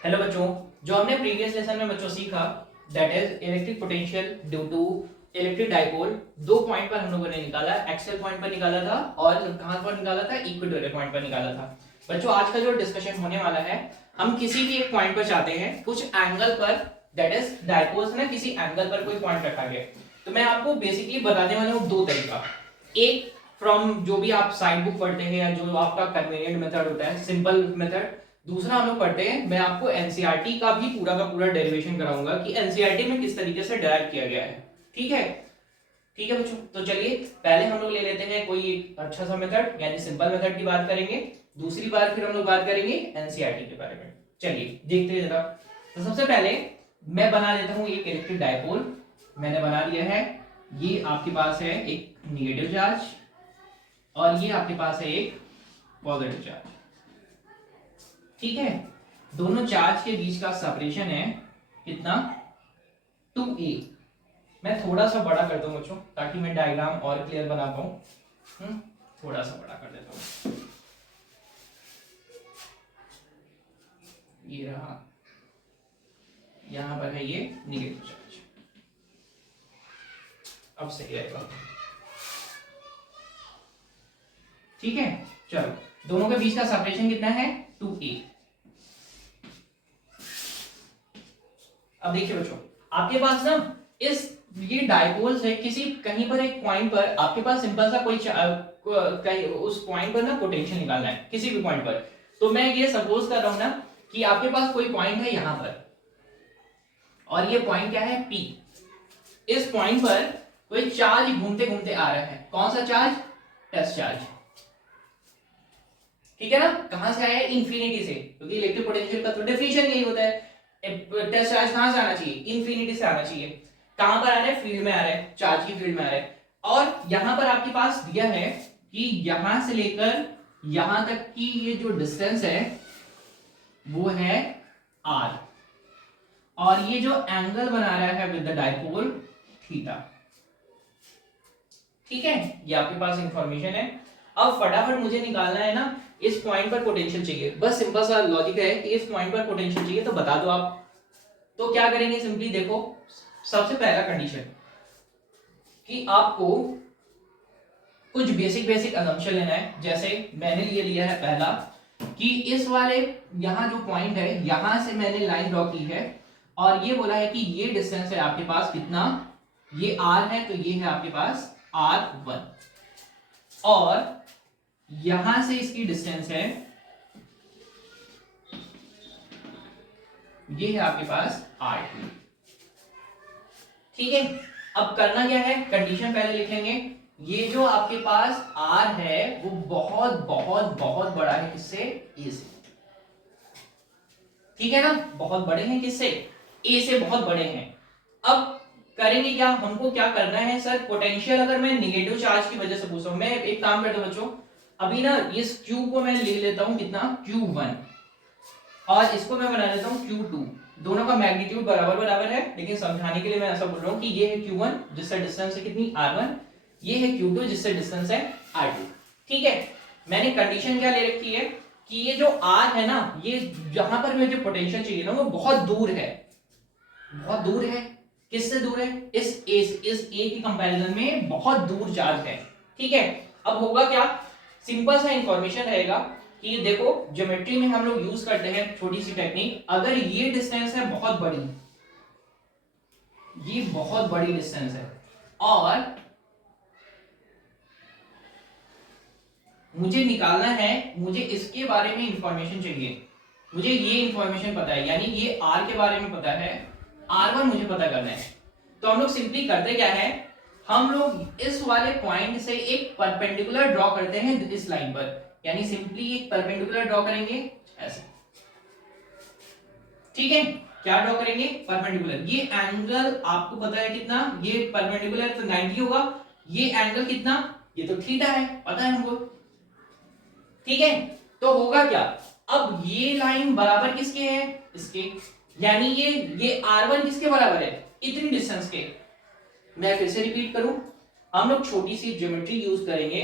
Hello बच्चों, जो हमने प्रीवियस लेसन में बच्चों सीखा that is electric potential due to electric dipole. दो पॉइंट पर हम लोगों ने निकाला, एक्सियल पॉइंट पर निकाला था और कहां पर निकाला था, इक्वेटोरियल पॉइंट पर निकाला था। बच्चों आज का जो डिस्कशन होने वाला है, हम किसी भी एक पॉइंट पर चाहते हैं कुछ एंगल पर, दैट इज डाइपोल्स ना किसी एंगल पर कोई पॉइंट रखा गया। तो मैं आपको बेसिकली बताने वाला हूं दो तरीका। एक फ्रॉम जो भी आप साइड बुक पढ़ते हैं या जो आपका कन्वीनियंट मेथड होता है, सिंपल मेथड। दूसरा हम लोग पढ़ते हैं, मैं आपको एनसीईआरटी का भी पूरा का पूरा डेरिवेशन कराऊंगा कि एनसीईआरटी में किस तरीके से डेराइव किया गया है। ठीक है, ठीक है बच्चों। तो चलिए पहले हम लोग ले लेते हैं कोई एक अच्छा सा मेथड, यानी सिंपल मेथड की बात करेंगे। दूसरी बार फिर हम लोग बात करेंगे एनसीईआरटी के बारे में। चलिए देखते हैं जरा। तो सबसे पहले मैं बना देता हूं एक इलेक्ट्रिक डाइपोल। मैंने बना दिया है। ये आपके पास है एक निगेटिव चार्ज और ये आपके पास है एक पॉजिटिव चार्ज। ठीक है, दोनों चार्ज के बीच का सेपरेशन है कितना, 2a। मैं थोड़ा सा बड़ा करता हूं बच्चों ताकि मैं डायग्राम और क्लियर बना पाऊं। थोड़ा सा बड़ा कर देता हूं। ये रहा, यहां पर है ये निगेटिव चार्ज। अब सही रहेगा। ठीक है, चलो दोनों के बीच का सेपरेशन कितना है, 2a। अब देखिए बच्चों, आपके पास ना इस ये डाइपोल्स है, किसी कहीं पर एक पॉइंट पर आपके पास सिंपल सा कोई कहीं उस पॉइंट पर ना पोटेंशियल निकालना है किसी भी पॉइंट पर। तो मैं ये सपोज कर रहा हूं ना कि आपके पास कोई पॉइंट है यहां पर और ये पॉइंट क्या है, P। इस पॉइंट पर कोई चार्ज घूमते घूमते आ रहा है। कौन सा चार्ज, टेस्ट चार्ज। ठीक है ना, कहां से आया है, इंफिनिटी से, क्योंकि इलेक्ट्रिक पोटेंशियल का तो डेफिनेशन यही होता है। टेस्ट चार्ज कहां से आना चाहिए, इंफिनिटी से आना चाहिए। कहां पर आ रहा है, फील्ड में आ रहा है, चार्ज की फील्ड में आ रहा है। और यहां पर आपके पास दिया है कि यहां से लेकर यहां तक की ये जो डिस्टेंस है वो है r, और ये जो एंगल बना रहा है विद द डाइपोल, थीटा। ठीक है, ये आपके पास इंफॉर्मेशन है। अब फटाफट मुझे निकालना है ना, इस पॉइंट पर पोटेंशियल चाहिए। बस सिंपल सा लॉजिक है कि इस पॉइंट पर पोटेंशियल चाहिए, तो बता दो आप। तो क्या करेंगे, सिंपली देखो, सबसे पहला कंडीशन कि आपको कुछ बेसिक असम्पशन लेना है। जैसे मैंने ये लिया है पहला कि इस वाले यहां जो पॉइंट है यहां से मैंने लाइन ड्रॉ की है और ये बोला है कि ये डिस्टेंस है आपके पास कितना, ये r है, तो ये है आपके पास r1 और यहां से इसकी डिस्टेंस है, ये है आपके पास r2। ठीक है, अब करना क्या है, कंडीशन पहले लिख लेंगे। ये जो आपके पास r है वो बहुत बहुत बहुत बड़ा है, किससे, a से। ठीक है ना, बहुत बड़े हैं किससे, a से बहुत बड़े हैं। अब करेंगे क्या, हमको क्या करना है सर, पोटेंशियल अगर मैं निगेटिव चार्ज की वजह से पूछ रहा हूं, मैं एक काम करता हूं बच्चों, अभी ना इस q को मैं ले लेता हूं कितना, q1, और इसको मैं बना लेता हूं q2। दोनों का मैग्नीट्यूड बराबर बराबर है, लेकिन समझाने के लिए मैं ऐसा बोल रहा हूं कि ये है q1 जिससे डिस्टेंस है कितनी, r1, ये है q2 जिससे डिस्टेंस है r2। ठीक है, मैंने कंडीशन क्या ले रखी है कि ये जो r है ना, ये जहां पर मुझे पोटेंशियल चाहिए ना वो बहुत दूर है, बहुत दूर है। किससे दूर है, इस a की कंपैरिजन में बहुत दूर चार्ज है। ठीक है, अब होगा क्या, सिंपल सा इंफॉर्मेशन रहेगा कि ये देखो, ज्योमेट्री में हम लोग यूज करते हैं छोटी सी टेक्निक। अगर ये डिस्टेंस है बहुत बड़ी, ये बहुत बड़ी डिस्टेंस है और मुझे निकालना है, मुझे इसके बारे में इंफॉर्मेशन चाहिए, मुझे ये इंफॉर्मेशन पता है, यानी ये r के बारे में पता है, r1 मुझे पता करना है। तो हम लोग सिंपली करते क्या है, हम लोग इस वाले पॉइंट से एक परपेंडिकुलर ड्रॉ करते हैं इस लाइन पर, यानी सिंपली एक परपेंडिकुलर ड्रॉ करेंगे ऐसे। ठीक है, क्या ड्रॉ करेंगे, परपेंडिकुलर। ये एंगल आपको पता है कितना, ये परपेंडिकुलर तो 90 होगा, ये एंगल कितना, ये तो थीटा है, पता है हमको। ठीक है, तो होगा क्या, अब ये लाइन बराबर किसके है, इसके, यानी ये r1 किसके बराबर है, इतनी डिस्टेंस के। मैं फिर से रिपीट करूं, हम लोग छोटी सी ज्योमेट्री यूज करेंगे।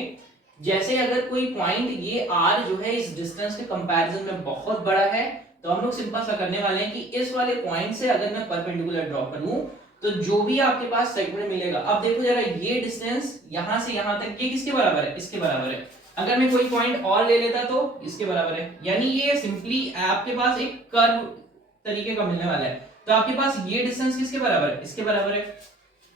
जैसे अगर कोई पॉइंट ये r जो है इस डिस्टेंस के कंपैरिजन में बहुत बड़ा है, तो हम लोग सिंपल सा करने वाले हैं कि इस वाले पॉइंट से अगर मैं परपेंडिकुलर ड्रॉ करूं तो जो भी आपके पास सेगमेंट मिलेगा, अब देखो जरा ये डिस्टेंस यहां से यहां तक ये किसके बराबर है, इसके बराबर है। अगर मैं कोई पॉइंट और ले लेता तो इसके बराबर है, यानी ये सिंपली आपके पास एक कर्व तरीके का मिलने वाला है। तो आपके पास ये डिस्टेंस किसके बराबर है, इसके बराबर है,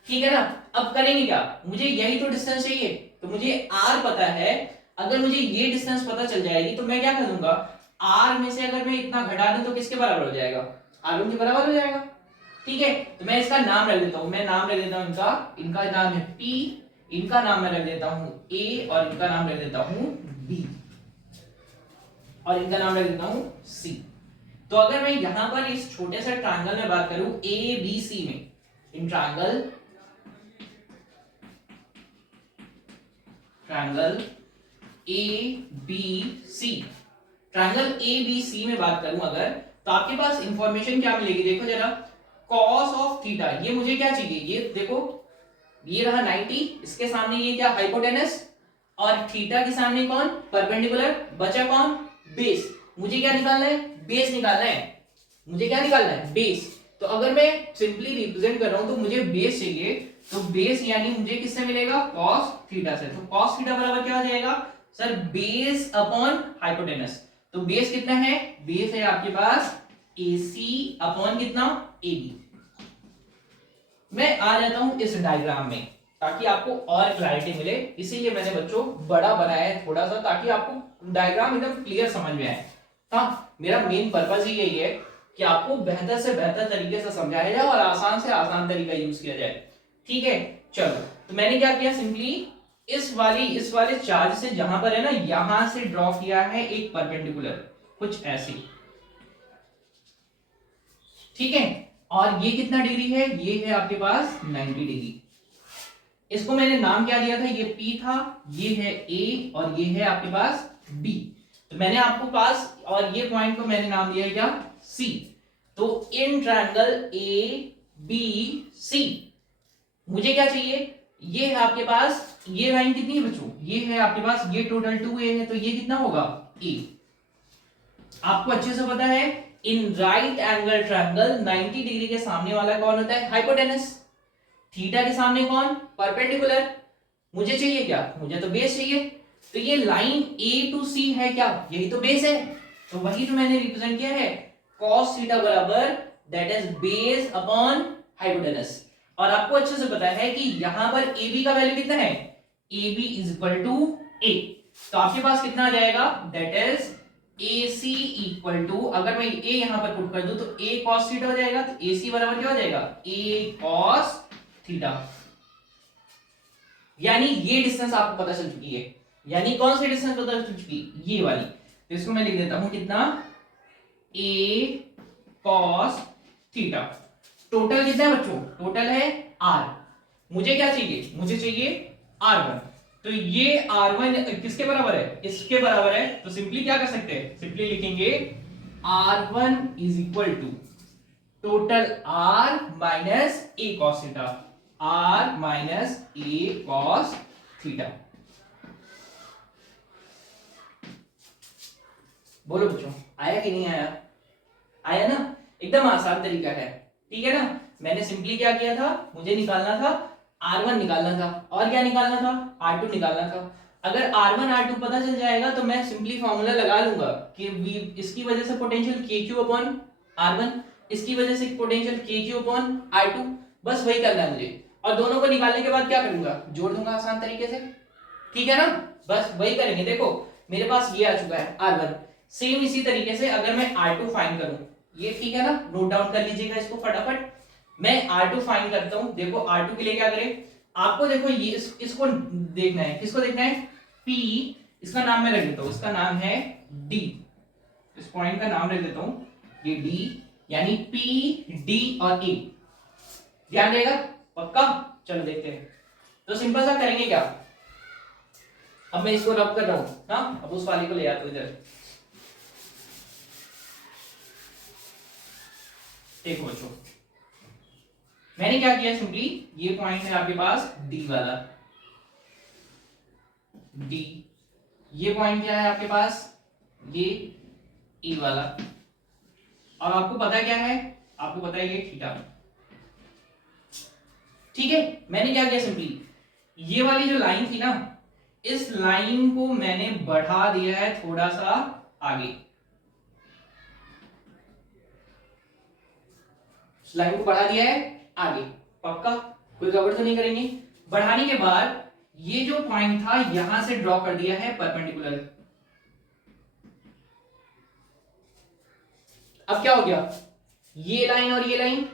ठीक है ना। अब करेंगे क्या, मुझे यही तो डिस्टेंस चाहिए, तो मुझे r पता है। अगर मुझे ये डिस्टेंस पता चल जाएगी तो मैं क्या करूंगा, r में से अगर मैं इतना घटा दूं तो किसके बराबर हो जाएगा, r1 के बराबर हो जाएगा, ठीक है। तो मैं इसका नाम रख देता हूं, मैं नाम रख देता हूं इनका, इनका नाम है p, इनका नाम मैं रख देता हूं a, और इनका नाम रख देता हूं b, और इनका नाम रख देता हूं c। तो अगर मैं यहां पर इस छोटे से ट्रायंगल में बात करूं a b c में, in triangle A B C, triangle A B C में बात करूं अगर, तो आपके पास इंफॉर्मेशन क्या मिलेगी, देखो जरा, कॉस ऑफ थीटा, ये मुझे क्या चाहिए, ये देखो ये रहा 90, इसके सामने ये क्या हाइपोटेनस, और थीटा के सामने कौन, परपेंडिकुलर, बचा कौन, बेस। मुझे क्या निकालना है, बेस निकालना है, मुझे क्या निकालना है, बेस। तो अगर मैं सिंपली रिप्रेजेंट कर रहा हूं तो मुझे बेस चाहिए, तो बेस यानी मुझे किससे मिलेगा, cos थीटा से। तो cos थीटा बराबर क्या हो जाएगा सर, बेस अपॉन हाइपोटेनस। तो बेस कितना है, बेस है आपके पास AC अपॉन कितना, AB। मैं आ जाता हूं इस डायग्राम में ताकि आपको और क्लैरिटी मिले, इसीलिए मैंने बच्चों बड़ा बनाया है थोड़ा सा, ताकि आपको डायग्राम एकदम क्लियर समझ में आए। हाँ, मेरा मेन पर्पस ही यही है कि आपको बेहतर से बेहतर तरीके से समझाया जाए और आसान से आसान तरीका यूज किया जाए, ठीक है। चलो, तो मैंने क्या किया, सिंपली इस वाले चार्ज से जहां पर है ना, यहां से ड्रॉ किया है एक परपेंडिकुलर, कुछ ऐसी, ठीक है। और ये कितना डिग्री है, ये है आपके पास 90 डिग्री। इसको मैंने नाम क्या दिया था, ये P था, ये है A, और ये है आपके पास B। तो मैंने आपको पास, और ये पॉइंट को मैंने नाम दिया है क्या, C। तो in triangle A B C मुझे क्या चाहिए, ये है आपके पास, ये लाइन कितनी है बच्चों, ये है आपके पास, ये टोटल 2A है, तो ये कितना होगा A। आपको अच्छे से पता है in right angle triangle 90 degree के सामने वाला कौन होता है, हाइपोटेनस। थीटा के सामने कौन, परपेंडिकुलर। मुझे चाहिए क्या, मुझे तो बेस चाहिए। तो ये लाइन A टू C है क्या, यही तो बेस है। तो वही तो मैंने रिप्रेजेंट किया है, cos थीटा बराबर that is base upon hypotenuse. और आपको अच्छे से पता है कि यहां पर AB का वैल्यू कितना है, AB is equal to A। तो आपके पास कितना आ जाएगा, that is AC equal to, अगर मैं A यहां पर पुट कर दूं तो A cos थीटा हो जाएगा, तो AC बराबर क्या हो जाएगा, A cos थीटा। यानी ये डिस्टेंस आपको पता चल चुकी है, यानी कौन सी डिस्टेंस पता चल चुकी है, ये वाली। तो इसको मैं लिख देता हूं कितना, A cos थीटा। टोटल कितना है बच्चों, टोटल है R। मुझे क्या चाहिए, मुझे चाहिए R1। तो ये R1 किसके बराबर है, इसके बराबर है। तो सिंपली क्या कर सकते हैं, सिंपली लिखेंगे R1 is equal to total R minus A cos theta, R minus A cos theta. बोलो बच्चों, आया कि नहीं आया, आया ना, एकदम आसान तरीका है, ठीक है ना। मैंने सिंपली क्या किया था, मुझे निकालना था R1 निकालना था, और क्या निकालना था, R2 निकालना था। अगर R1 R2 पता चल जाएगा तो मैं सिंपली फॉर्मूला लगा लूंगा कि इसकी वजह से पोटेंशियल KQ अपॉन R1, इसकी वजह से पोटेंशियल KQ अपॉन R2, बस वही करना है मुझे। और दोनों को निकालने के बाद क्या करूंगा, जोड़ दूंगा आसान तरीके से, ठीक है ना। बस वही करेंगे। देखो मेरे पास ये आ चुका है R1, सेम इसी तरीके से अगर मैं R2 फाइंड करूं, ये ठीक है ना, नोट डाउन कर लीजिएगा इसको फटाफट। मैं R2 फाइंड करता हूं, देखो R2 के लिए क्या करें, आपको देखो ये इसको देखना है, किसको देखना है, P, इसका नाम मैं रख देता हूं, इसका नाम है D, इस पॉइंट का नाम रख देता हूं ये D, यानी P D और E, ध्यान देगा पक्का। चलो देखते हैं, तो सिंपल सा करेंगे क्या, अब मैं इसको रब कर रहा हूं, हाँ अब उस वाले को ले आता हूं इधर। देखो बच्चों मैंने क्या किया, सिंपली ये पॉइंट है आपके पास D वाला, D, ये पॉइंट क्या है आपके पास, ये E वाला, और आपको पता क्या है, आपको पता है ये थीटा। ठीक है, मैंने क्या किया, सिंपली ये वाली जो लाइन थी ना, इस लाइन को मैंने बढ़ा दिया है थोड़ा सा आगे, इस लाइन को बढ़ा दिया है आगे। पक्का कोई गड़बड़ तो नहीं करेंगे। बढ़ाने के बाद ये जो पॉइंट था यहां से ड्रॉ कर दिया है परपेंडिकुलर। अब क्या हो गया, ये लाइन और ये लाइन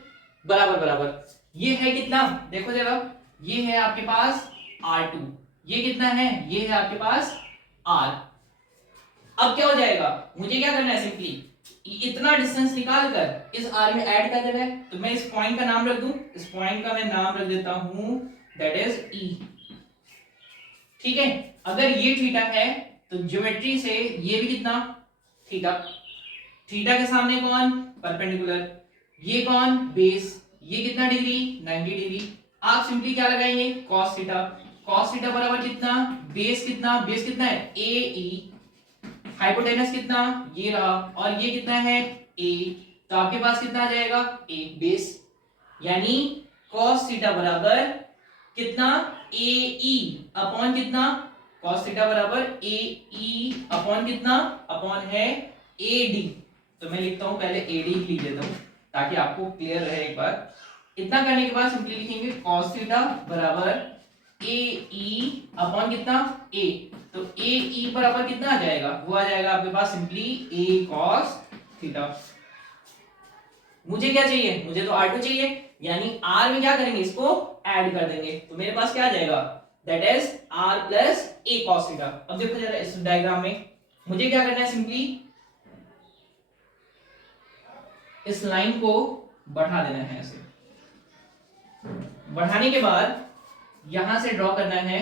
बराबर बराबर। ये है कितना, देखो जरा, ये है आपके पास R2, ये कितना है, ये है आपके पास R। अब क्या हो जाएगा, मुझे क्या करना है, सिंपली इतना डिस्टेंस निकाल कर इस R में ऐड कर देना है। तो मैं इस पॉइंट का नाम रख दूं, इस पॉइंट का मैं नाम रख देता हूं, दैट इज E। ठीक है, अगर ये थीटा है तो ज्योमेट्री से ये भी कितना, थीटा। थीटा के सामने कौन, परपेंडिकुलर। ये कौन, बेस। ये कितना डिग्री, 90 डिग्री। आप सिंपली क्या लगाएंगे, cos थीटा। cos थीटा बराबर कितना, बेस कितना, बेस कितना है AE, हाइपोटेनस कितना, ये रहा, और ये कितना है A। तो आपके पास कितना आ जाएगा, A बेस। यानी cos थीटा बराबर कितना, AE अपॉन कितना, cos थीटा बराबर AE अपॉन कितना, अपॉन है AD। तो मैं लिखता हूं, पहले AD लिख देता हूं ताकि आपको क्लियर रहे एक बार। इतना करने के बाद सिंपली लिखेंगे cos थीटा बराबर AE अपॉन कितना, A। तो AE बराबर कितना आ जाएगा, वो आ जाएगा आपके पास सिंपली A cos थीटा। मुझे क्या चाहिए, मुझे तो R2 चाहिए, यानी R में क्या करेंगे, इसको ऐड कर देंगे। तो मेरे पास क्या आ जाएगा, that is R plus A cos theta. अब देखो जरा इस डायग्राम में मुझे क्या करना है, सिंपली इस लाइन को बढ़ा देना है ऐसे। बढ़ाने के बाद यहां से ड्रॉ करना है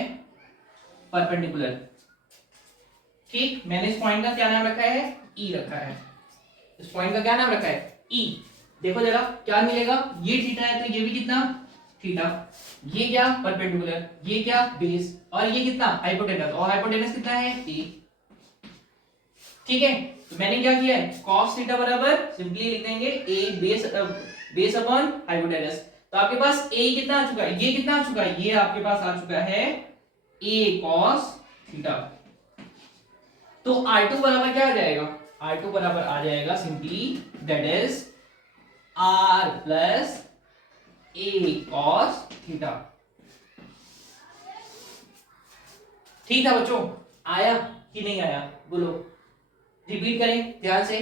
परपेंडिकुलर। ठीक, मैंने इस पॉइंट का क्या नाम रखा है, E रखा है। इस पॉइंट का क्या नाम रखा है, E। देखो जरा क्या मिलेगा, ये थीटा है तो ये भी कितना, थीटा। ये क्या, परपेंडिकुलर, ये क्या, बेस, और ये कितना, हाइपोटेनस, और हाइपोटेनस कितना है A। ठीक है, तो मैंने क्या किया है, cos थीटा बराबर सिंपली लिख देंगे A बेस अपॉन हाइपोटेनस। तो आपके पास A कितना आ चुका है, ये कितना आ चुका है, ये आपके पास आ चुका है A cos थीटा। तो R2 बराबर क्या आ जाएगा, R2 बराबर आ जाएगा simply that is R plus A cos theta. ठीक था बच्चों, आया कि नहीं आया, बोलो, रिपीट करें ध्यान से।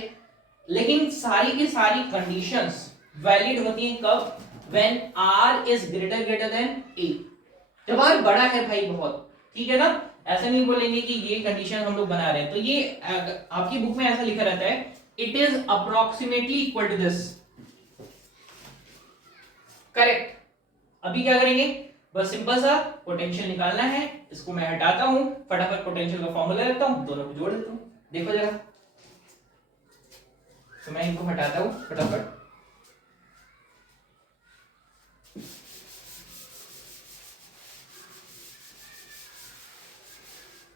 लेकिन सारी की सारी कंडीशंस वैलिड होती हैं कब, when R is greater than A। जब R बड़ा है भाई बहुत, ठीक है ना। ऐसा नहीं बोलेंगे कि ये कंडीशन हम लोग बना रहे हैं, तो ये आपकी बुक में ऐसा लिखा रहता है, it is approximately equal to this. Correct. अभी क्या करेंगे, बस सिंपल सा पोटेंशियल निकालना है। इसको मैं हटाता हूं, फटाफट पोटेंशियल का फॉर्मूला रखता हूं, दोनों को जोड़ देता हूं। देखो जरा, तो मैं इनको हटाता हूं फटाफट।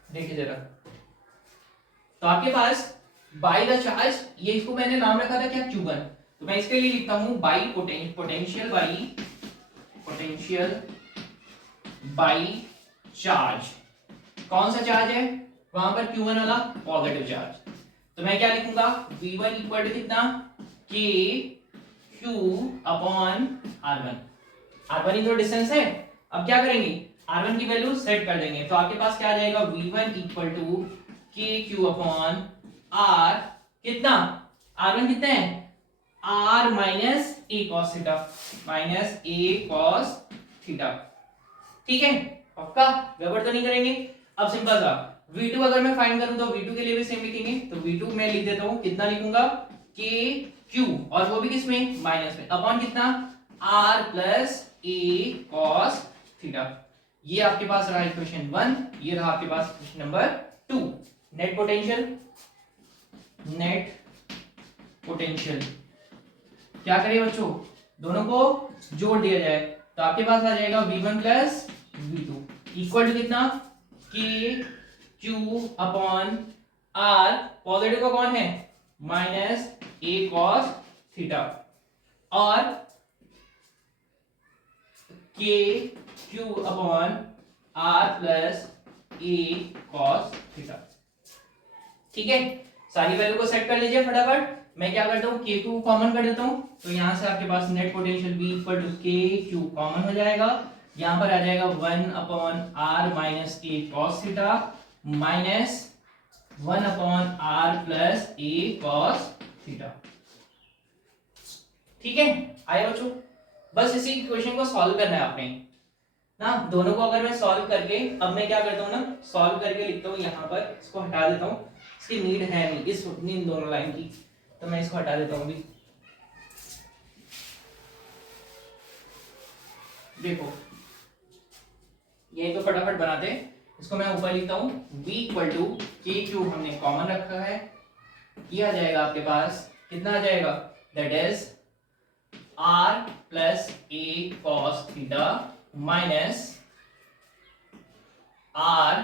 देखिए जरा, तो आपके पास बाई द चार्ज, ये इसको मैंने नाम रखा था क्या, Q1। तो मैं इसके लिए लिखता हूं बाई पोटेंशियल बाई चार्ज। कौन सा चार्ज है, वहां पर Q1 वाला पॉजिटिव चार्ज। तो मैं क्या लिखूंगा, V1 इक्वल टू कितना, K Q upon R1। R1 ही तो डिस्टेंस है। अब क्या करेंगे, R1 की वैल्यू सेट कर देंगे। तो आपके पास क्या आ जाएगा, V1 equal to KQ upon R कितना, R1 कितना है, R minus A cos theta, minus A cos theta. ठीक है, पक्का, गड़बड़ तो नहीं करेंगे। अब सिंपल सा V2 अगर मैं फाइंड करूं तो V2 के लिए भी सेम लिखेंगे। तो V2 मैं लिख देता हूं, कितना लिखूंगा, KQ, और वो भी किसमें, माइनस में, अपॉन कितना, R plus A cos theta. ये आपके पास रहा इक्वेशन 1, ये रहा आपके पास इक्वेशन नंबर 2। नेट पोटेंशियल क्या करें बच्चों, दोनों को जोड़ दिया जाए। तो आपके पास आ जाएगा V1 plus V2 equal to कितना, KQ अपॉन R, पॉजिटिव का कौन है, माइनस A cos थीटा और K Q upon are plus A cos theta. ठीक है, सारी वैल्यू को सेट कर लीजिए फटाफट। मैं क्या करता हूँ, के क्यू कॉमन कर देता हूँ, तो यहां से आपके पास net potential b equal to k q common हो जाएगा। यहां पर आ जाएगा 1 upon r minus a cos theta minus 1 upon are plus A cos theta. ठीक है, आया बच्चों? बस इसी क्वेश्चन को सॉल्व करना है आपने ना। दोनों को अगर मैं सॉल्व करके, अब मैं क्या करता हूँ ना, सॉल्व करके लिखता हूँ यहाँ पर, इसको हटा देता हूँ, इसकी नीड है नहीं इस इन दोनों लाइन की, तो मैं इसको हटा देता हूँ भी। देखो यही तो फटाफट बनाते हैं, इसको मैं ऊपर लिखता हूँ v इक्वल टू के क्यूब हमने कॉमन रखा है, ये आ जाएगा आपके पास, कितना आ जाएगा, that is r plus a cos theta minus r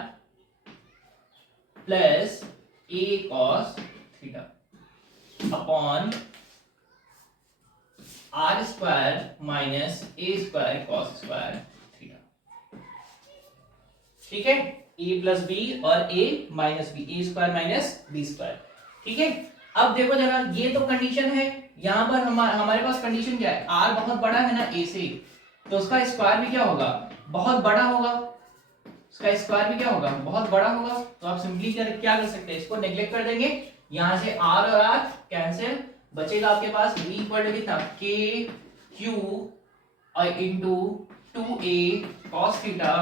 plus a cos theta upon r square minus a square cos square theta. ठीक है, a प्लस बी और a minus B, A square minus B square. ठीक है, अब देखो जरा, ये तो कंडीशन है, यहां पर हमारे पास कंडीशन क्या है, r बहुत बड़ा है ना a से, तो उसका स्क्वायर भी क्या होगा, बहुत बड़ा होगा, उसका स्क्वायर भी क्या होगा, बहुत बड़ा होगा। तो आप सिंपली क्या कर सकते हैं, इसको नेग्लेक्ट कर देंगे, यहां से r और r कैंसिल, बचेगा आपके पास v इक्वल टू कितना, k q into 2a cos theta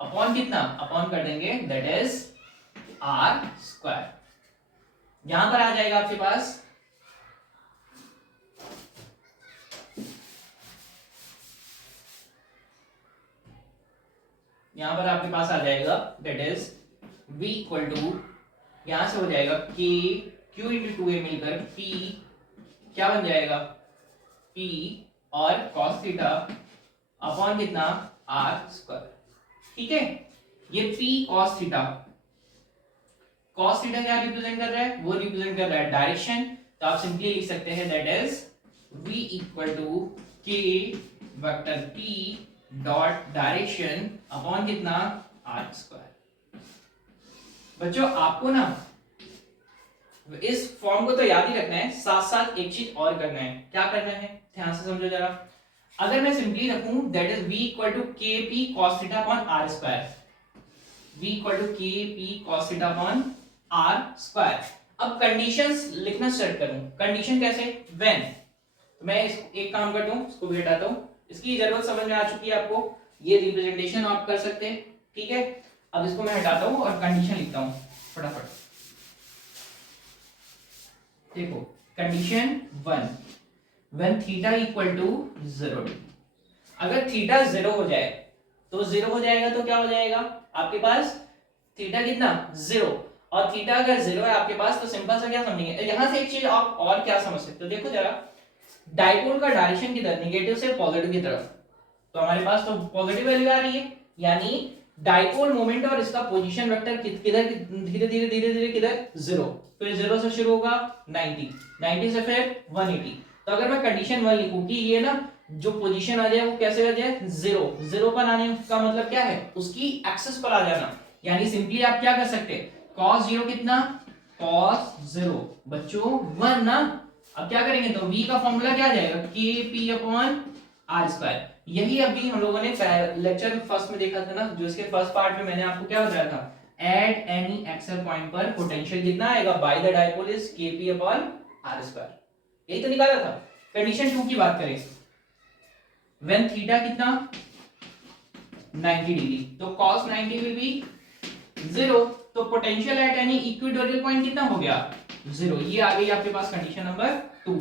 upon कितना, अपॉन कर देंगे दैट इज r स्क्वायर। यहां पर आ जाएगा आपके पास आ जाएगा that is v equal to, यहां से हो जाएगा k q इंटू 2a मिलकर p क्या बन जाएगा, p और cos थीटा अपॉन कितना, r स्क्वायर। ठीक है, ये p cos थीटा क्या रिप्रेजेंट कर रहा है, वो रिप्रेजेंट कर रहा है डायरेक्शन, तो आप सिंपली लिख सकते हैं that is v equal to k vector p dot direction upon कितना, r स्क्वायर। बच्चों आपको ना इस फॉर्म को तो याद ही रखना है, साथ साथ एक चीज और करना है, क्या करना है, ध्यान से समझो जरा। अगर मैं सिंपली रखूं that is v equal to k p cos theta upon r square, v equal to k p cos theta upon r square. अब कंडीशंस लिखना स्टार्ट करूं, कंडीशन कैसे, व्हेन, तो मैं एक काम करता हूं, इसको भी हटाता हूं, इसकी जरूरत समझ में आ चुकी है आपको, ये रिप्रेजेंटेशन आप कर सकते हैं। ठीक है, अब इसको मैं हटाता हूं और कंडीशन लिखता हूं फटाफट। देखो condition 1, when theta equal to 0, अगर थीटा 0 हो जाए, तो 0 हो जाएगा तो क्या हो जाएगा आपके पास, थीटा कितना 0, और थीटा अगर 0 है आपके पास, तो सिंपल सा क्या समझेंगे, यहां से एक चीज आप और क्या समझ सकते हो, देखो जरा, डाइपोल का डायरेक्शन किधर, नेगेटिव से पॉजिटिव की तरफ, तो हमारे पास तो पॉजिटिव वैल्यू आ रही है, यानी डाइपोल मोमेंट और इसका पोजीशन वेक्टर किधर, धीरे धीरे धीरे धीरे किधर, 0, तो ये 0 से शुरू होगा 90, 90 से फिर 180। तो अगर मैं कंडीशन 1 लिखूं कि ये ना जो पोजीशन आ जाए वो कैसे आ जाए, 0, 0 पर आने का मतलब क्या है, उसकी एक्सिस पर आ जाना, यानी सिंपली आप क्या कर सकते हैं, cos 0 कितना, cos 0 बच्चों 1 ना। अब क्या करेंगे, तो v का फॉर्मूला क्या आ जाएगा, kp अपॉन r स्क्वायर। यही अभी हम लोगों ने लेक्चर फर्स्ट में देखा था ना, जो इसके फर्स्ट पार्ट में मैंने आपको क्या बताया था, एट एनी एक्सल पॉइंट पर पोटेंशियल कितना आएगा by the dipole is kp upon r square, यही तो निकाला था। कंडीशन 2 की बात करें, व्हेन थीटा कितना 90 डिग्री, तो cos 90 विल बी 0, तो potential at any equatorial point कितना हो गया, 0। ये आ गई आपके पास कंडीशन नंबर 2।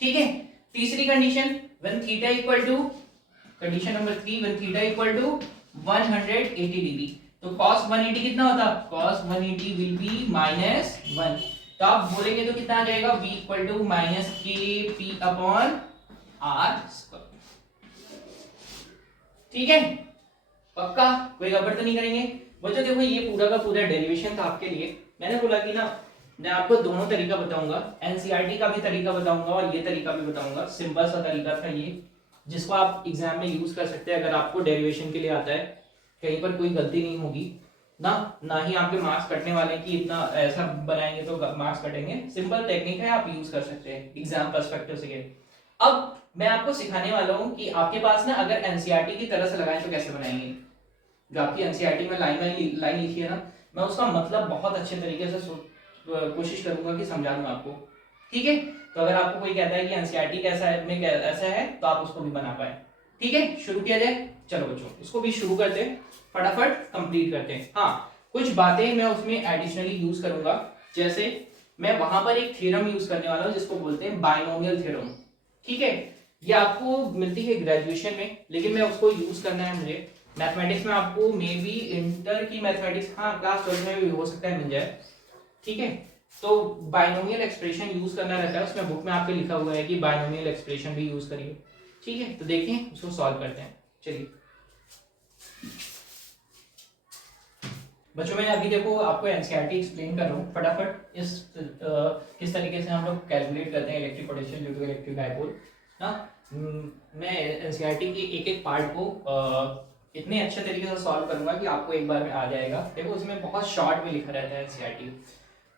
ठीक है, तीसरी condition, when theta equal to, condition number 3, when theta equal to 180 degree, तो cos 180 कितना होता, cos 180 विल बी -1, तो आप बोलेंगे तो कितना आ जाएगा, v इक्वल टू माइनस के पी अपॉन आर स्क्वायर। ठीक है, पक्का, कोई गड़बड़ तो नहीं करेंगे बच्चों। देखो ये पूरा का पूरा डेरिवेशन था आपके लिए, मैंने बोला कि ना मैं आपको दोनों तरीका बताऊंगा, एनसीईआरटी का भी तरीका बताऊंगा और ये तरीका भी बताऊंगा। सिंपल सा तरीका था ये, जिसको आप एग्जाम में यूज कर सकते हैं अगर आपको डेरिवेशन के लिए आता है, कहीं पर कोई गलती नहीं होगी ना, ना ही आपके मार्क्स कटने वाले कि इतना ऐसा बनाएंगे तो मार्क्स कटेंगे। सिंपल टेक्निक है, आप यूज कर सकते हैं एग्जाम पर्सपेक्टिव से। अब मैं आपको सिखाने वाला हूँ कि आपके पास ना अगर एनसीईआरटी की तरह से लगाएं तो कैसे बनाएंगे। जो आपकी एनसीईआरटी में लाइन लिखी है ना, मैं उसका मतलब बहुत अच्छे तरीके से कोशिश करूंगा कि समझा दूं आपको, ठीक है। तो अगर आपको कोई कहता है कि एनसीईआरटी कैसा है में ऐसा है तो आप उसको भी बना पाए, ठीक है। शुरू किया जाए, चलो बच्चों इसको भी शुरू करते हैं, फटाफट कंप्लीट करते हैं। हाँ, कुछ बातें मैं उसमें एडिशनली यूज करूंगा, जैसे मैं वहां पर एक थ्योरम यूज करने वाला हूं जिसको बोलते हैं बाइनोमियल थ्योरम, ठीक है। ये आपको मिलती है ग्रेजुएशन में, लेकिन मैं उसको यूज करना है मुझे मैथमेटिक्स में। आपको मे बी इंटर की मैथमेटिक्स, हाँ क्लास 12 में भी हो सकता है मिल जाए, ठीक है। तो बाइनोमियल एक्सप्रेशन यूज करना रहता है, उसमें बुक में आपके लिखा हुआ है कि बाइनोमियल एक्सप्रेशन भी यूज करिए, ठीक है। तो देखिए उसको सॉल्व करते हैं, चलिए बच्चों। मैं अभी देखो आपको एनसीईआरटी एक्सप्लेन कर रहा हूँ, फटाफट इस किस तरीके से हम लोग कैलकुलेट करते हैं electric potential due to electric dipole ना। मैं एनसीईआरटी के एक एक पार्ट को इतने अच्छे तरीके से सॉल्व करूंगा कि आपको एक बार में आ जाएगा। देखो उसमें बहुत शॉर्ट में लिखा रहता है एनसीईआरटी,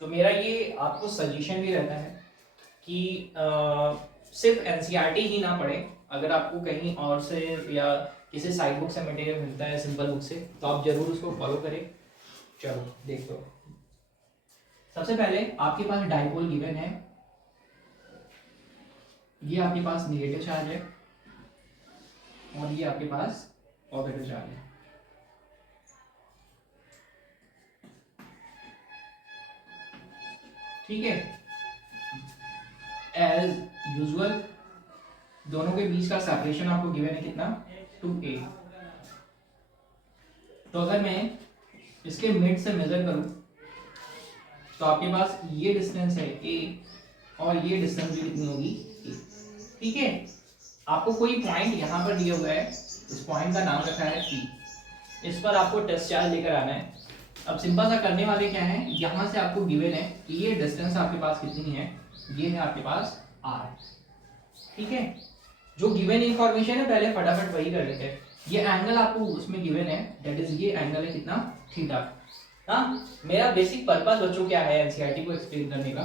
तो मेरा ये आपको सजेशन भी रहता है कि सिर्फ एनसीईआरटी ही ना पढ़े, अगर आपको कहीं और से या किसी साइड बुक से मटेरियल मिलता है सिंपल बुक से, तो आप जरूर उसको फॉलो करें। चलो देख लो, सबसे पहले आपके पास डाइपोल गिवन है, ये आपके पास नेगेटिव चार्ज है और ये आपके पास पॉजिटिव चार्ज है, ठीक है। एज यूजुअल दोनों के बीच का सेपरेशन आपको गिवन है कितना, 2a। तो अगर मैं इसके मिड से मेजर करूं तो आपके पास ये डिस्टेंस है a और ये डिस्टेंस भी कितनी होगी a, ठीक है। आपको कोई पॉइंट यहां पर दिया हुआ है, इस पॉइंट का नाम रखा है p, इस पर आपको टेस्ट चार्ज लेकर आना है। अब सिंपल सा करने वाले क्या है, यहां से आपको गिवन है कि ये डिस्टेंस आपके पास कितनी है, ये है आपके पास r, ठीक है। जो गिवन इंफॉर्मेशन है पहले फटाफट वही कर लेते हैं। ये एंगल आपको उसमें गिवन है, दैट इज ये एंगल है कितना, थीटा। हाँ, मेरा बेसिक पर्पस बच्चों क्या है एनसीईआरटी को एक्सप्लेन करने का,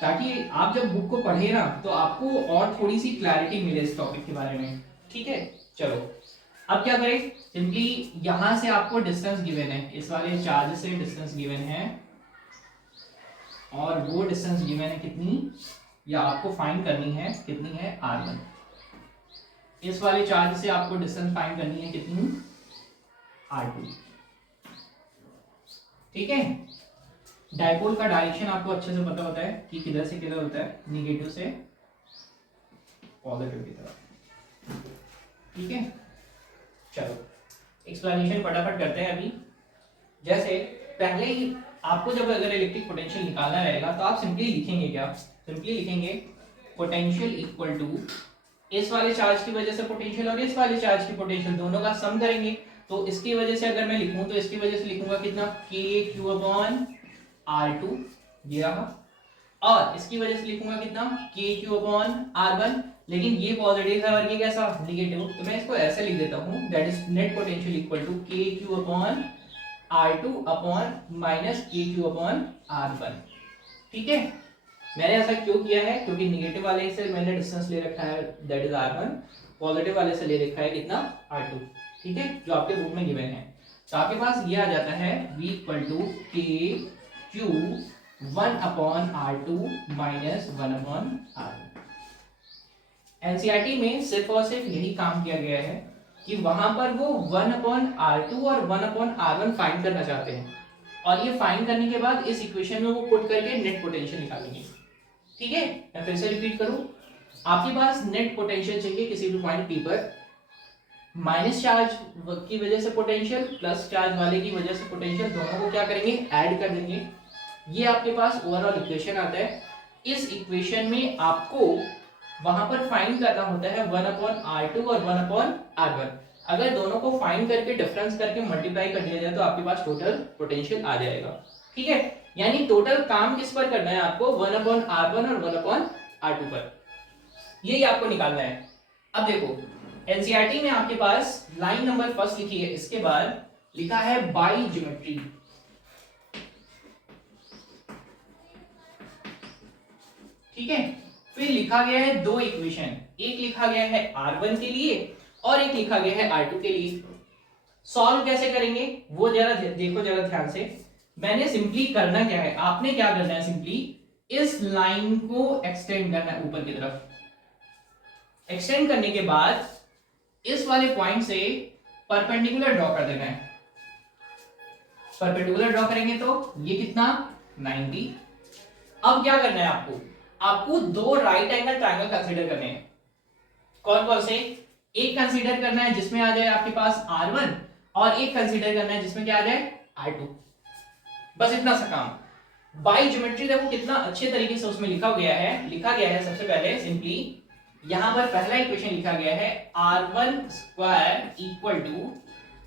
ताकि आप जब बुक को पढ़े ना तो आपको और थोड़ी सी क्लैरिटी मिले इस टॉपिक के बारे में, ठीक है। चलो अब क्या करें, सिंपली यहां से आपको डिस्टेंस गिवन है, इस वाले चार्ज से डिस्टेंस गिवन है और वो डिस्टेंस गिवन है कितनी, या आपको फाइंड करनी है कितनी है, r1। इस वाले चार्ज से आपको डिस्टेंस फाइंड करनी है कितनी, r2, ठीक है। डाइपोल का डायरेक्शन आपको अच्छे से पता होता है कि किधर से किधर होता है, निगेटिव से पॉजिटिव की तरफ, ठीक है। चलो एक्सप्लेनेशन फटाफट करते हैं अभी। जैसे पहले ही आपको जब अगर इलेक्ट्रिक पोटेंशियल निकालना रहेगा तो आप सिंपली लिखेंगे क्या, सिंपली लिखेंगे पोटेंशियल इक्वल टू इस वाले चार्ज की वजह से पोटेंशियल और इस वाले चार्ज की पोटेंशियल दोनों का सम करेंगे। तो इसकी वजह से अगर मैं लिखूं तो इसकी वजह से लिखूंगा कितना, KQ/R2 ये रहा, और इसकी वजह से लिखूंगा कितना, KQ/R1। लेकिन ये पॉजिटिव है और ये कैसा, नेगेटिव, तो मैं इसको ऐसे लिख देता हूं, that is net potential equal to KQ/R2 upon minus KQ/R1, ठीक है। मैंने ऐसा क्यों किया है, क्योंकि नेगेटिव वाले से मैंने डिस्टेंस ले रखा है दैट इज r1, पॉजिटिव वाले से ले रखा है कितना, r2, ठीक है, जो आपके बुक में गिवन है। तो आपके पास ये आ जाता है v equal to KQ1/R2 minus 1/R1। NCERT में सिर्फ और सिर्फ यही काम किया गया है कि वहां पर वो 1/R2 और 1/R1 फाइंड करना चाहते हैं, और ये फाइंड करने के बाद इस इक्वेशन में वो पुट करके नेट पोटेंशियल निकालेंगे, ठीक है। मैं फिर से रिपीट करूं, आपके पास नेट पोटेंशियल चाहिए किसी भी पॉइंट P पर, माइनस चार्ज की वजह से पोटेंशियल प्लस चार्ज वाले की वजह से पोटेंशियल, दोनों को क्या करेंगे, ऐड कर देंगे। ये आपके पास ओवरऑल इक्वेशन आता है। इस इक्वेशन में आपको वहां पर फाइंड करना होता है 1/R2 और 1/R1। अगर दोनों को फाइंड करके डिफरेंस करके मल्टीप्लाई कर दिया जाए तो आपके पास टोटल पोटेंशियल आ जाएगा, ठीक है। यानी टोटल काम किस पर करना है आपको, 1/r1 और 1/r2 पर, यही आपको निकालना है। अब देखो एनसीईआरटी में आपके पास लाइन नंबर फर्स्ट लिखी है, इसके बाद लिखा है बाई ज्योमेट्री, ठीक है। फिर लिखा गया है दो इक्वेशन, एक लिखा गया है r1 के लिए और एक लिखा गया है r2 के लिए। सॉल्व कैसे करेंगे वो जरा देखो जरा ध्यान से। मैंने सिंपली करना क्या है, आपने क्या करना है, सिंपली इस लाइन को एक्सटेंड करना है ऊपर की तरफ। एक्सटेंड करने के बाद इस वाले पॉइंट से परपेंडिकुलर ड्रॉ कर देना है। परपेंडिकुलर ड्रॉ करेंगे तो ये कितना 90। अब क्या करना है आपको, आपको दो राइट एंगल ट्रायंगल कंसीडर करने हैं। कौन कौन से, एक कंसीडर करना है जिसमें आ जाए आपके पास r1 और एक कंसीडर करना है जिसमें क्या आ जाए r2। बस इतना सा काम। बाई ज्योमेट्री देखो कितना अच्छे तरीके से उसमें लिखा गया है। लिखा गया है सबसे पहले सिंपली यहां पर पहला इक्वेशन लिखा गया है r1 square equal to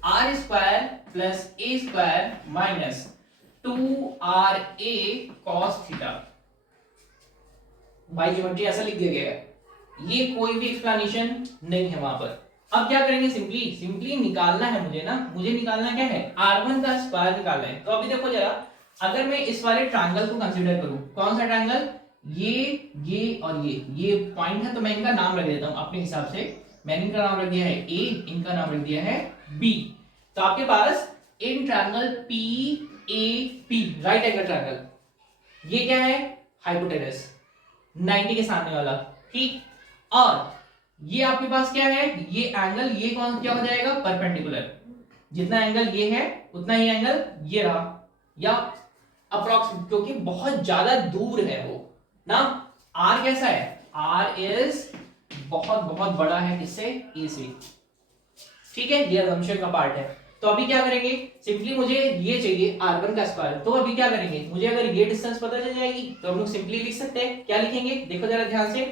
r square plus a square minus 2ra cos theta. By geometry ऐसा लिख दिया गया है, ये कोई भी एक्सप्लेनेशन नहीं है वहां पर। अब क्या करेंगे, सिंपली निकालना है मुझे ना, मुझे निकालना क्या है r1 का स्क्वायर निकालना है। तो अभी देखो जरा, अगर मैं इस वाले ट्रायंगल को कंसीडर करूं, कौन सा ट्रायंगल, ये और ये पॉइंट है, तो मैं इनका नाम रख देता हूं अपने हिसाब से। मैंने इनका नाम रख दिया है a, इनका नाम रख दिया है b। तो आपके पास in triangle PAP right angle triangle, ये क्या है हाइपोटेनस 90 के सामने वाला, ठीक। और ये आपके पास क्या है, ये एंगल, ये कौन क्या हो जाएगा परपेंडिकुलर। जितना एंगल ये है उतना ही एंगल ये रहा, या अप्रोक्सीमेट, क्योंकि बहुत ज्यादा दूर है वो ना। r कैसा है, r इज बहुत बहुत बड़ा है किससे, a से, ठीक है। ये असम्पशन का पार्ट है। तो अभी क्या करेंगे, सिंपली मुझे ये चाहिए r1 का स्क्वायर। तो अभी क्या करेंगे, मुझे अगर ये डिस्टेंस पता चल जाएगी तो हम लोग सिंपली लिख सकते हैं। क्या लिखेंगे देखो जरा ध्यान से,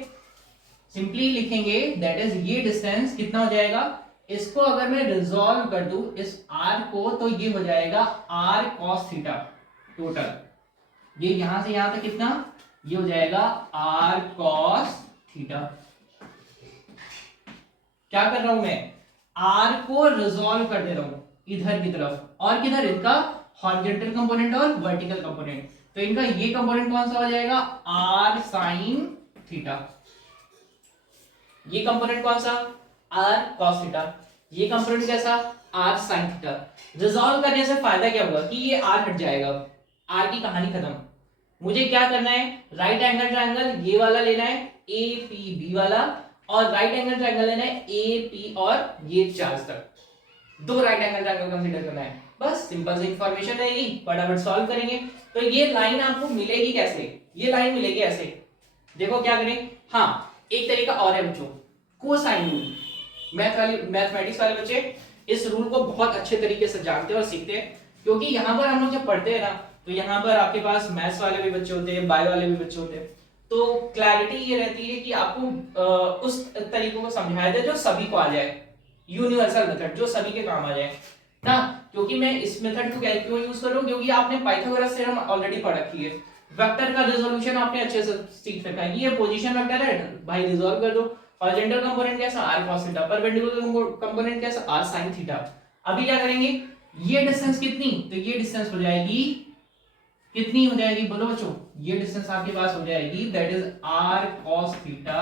सिंपली लिखेंगे दैट इज ये डिस्टेंस कितना हो जाएगा, इसको अगर मैं रिजॉल्व कर दूं इस r को, तो ये हो जाएगा r cos थीटा टोटल। ये यहां से यहां तक कितना, ये हो जाएगा r cos थीटा। क्या कर रहा हूं मैं, r को रिजॉल्व कर दे रहा हूं इधर की तरफ, और किधर इनका हॉरिजॉन्टल कंपोनेंट और वर्टिकल कंपोनेंट। तो इनका ये कंपोनेंट कौन सा हो जाएगा r sin थीटा, ये कंपोनेंट कौन सा r cos थीटा, ये कंपोनेंट कैसा r sin थीटा। रिजॉल्व करने से फायदा क्या होगा कि ये r हट जाएगा, r की कहानी खत्म। मुझे क्या करना है, राइट एंगल ट्रायंगल ये वाला लेना है APB वाला, और राइट एंगल ट्रायंगल लेना है AP और ये चार्ज तक, दो राइट एंगल ट्रायंगल कंसीडर करना है। बस सिंपल सी इंफॉर्मेशन रहेगी, फटाफट सॉल्व करेंगे। तो ये लाइन आपको मिलेगी कैसे, ये लाइन मिलेगी ऐसे, देखो क्या करें। हाँ एक तरीका और है बच्चों, कोसाइन रूल। मैथमेटिक्स वाले बच्चे इस रूल को बहुत अच्छे तरीके से जानते हैं और सीखते हैं, क्योंकि यहाँ पर हम लोग जब पढ़ते हैं ना, तो यहाँ पर आपके पास मैथ्स वाले भी बच्चे होते हैं, बायो वाले भी बच्चे होते हैं। तो क्लैरिटी ये रहती है कि आपको उस तरीकों को समझाया जाए जो सभी को आ जाए, यूनिवर्सल मेथड जो सभी के काम आ जाए ना। क्योंकि मैं इस मेथड को क्यों यूज कर रहा हूं, क्योंकि आपने पाइथागोरस थ्योरम ऑलरेडी पढ़ रखी है, वेक्टर का रिजोल्यूशन आपने अच्छे से सीख रखा है। ये पोजीशन वेक्टर है भाई, रिजॉल्व कर दो। हॉरिजॉन्टल कंपोनेंट कैसा r cos theta, perpendicular component कैसा r sin थीटा। अभी क्या करेंगे, ये डिस्टेंस कितनी, तो ये डिस्टेंस हो जाएगी, कितनी हो जाएगी बोलो बच्चों, ये डिस्टेंस आपके पास हो जाएगी that is r cos theta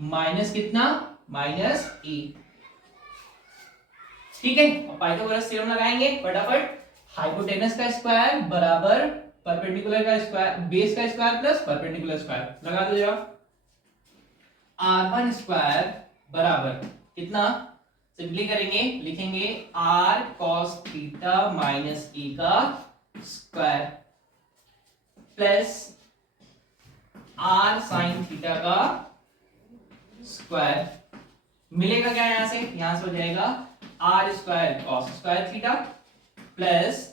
minus कितना, माइनस a, ठीक है। और पाइथागोरस थ्योरम लगाएंगे फटाफट। हाइपोटेनस का स्क्वायर बराबर परपेंडिकुलर का स्क्वायर, बेस का स्क्वायर प्लस परपेंडिकुलर स्क्वायर, लगा दो जरा। r1 स्क्वायर बराबर कितना, सिंपली करेंगे, लिखेंगे r cos theta minus a का square plus r sin theta का स्क्वायर, मिलेगा क्या यहां से, यहां से हो जाएगा r square cos square theta plus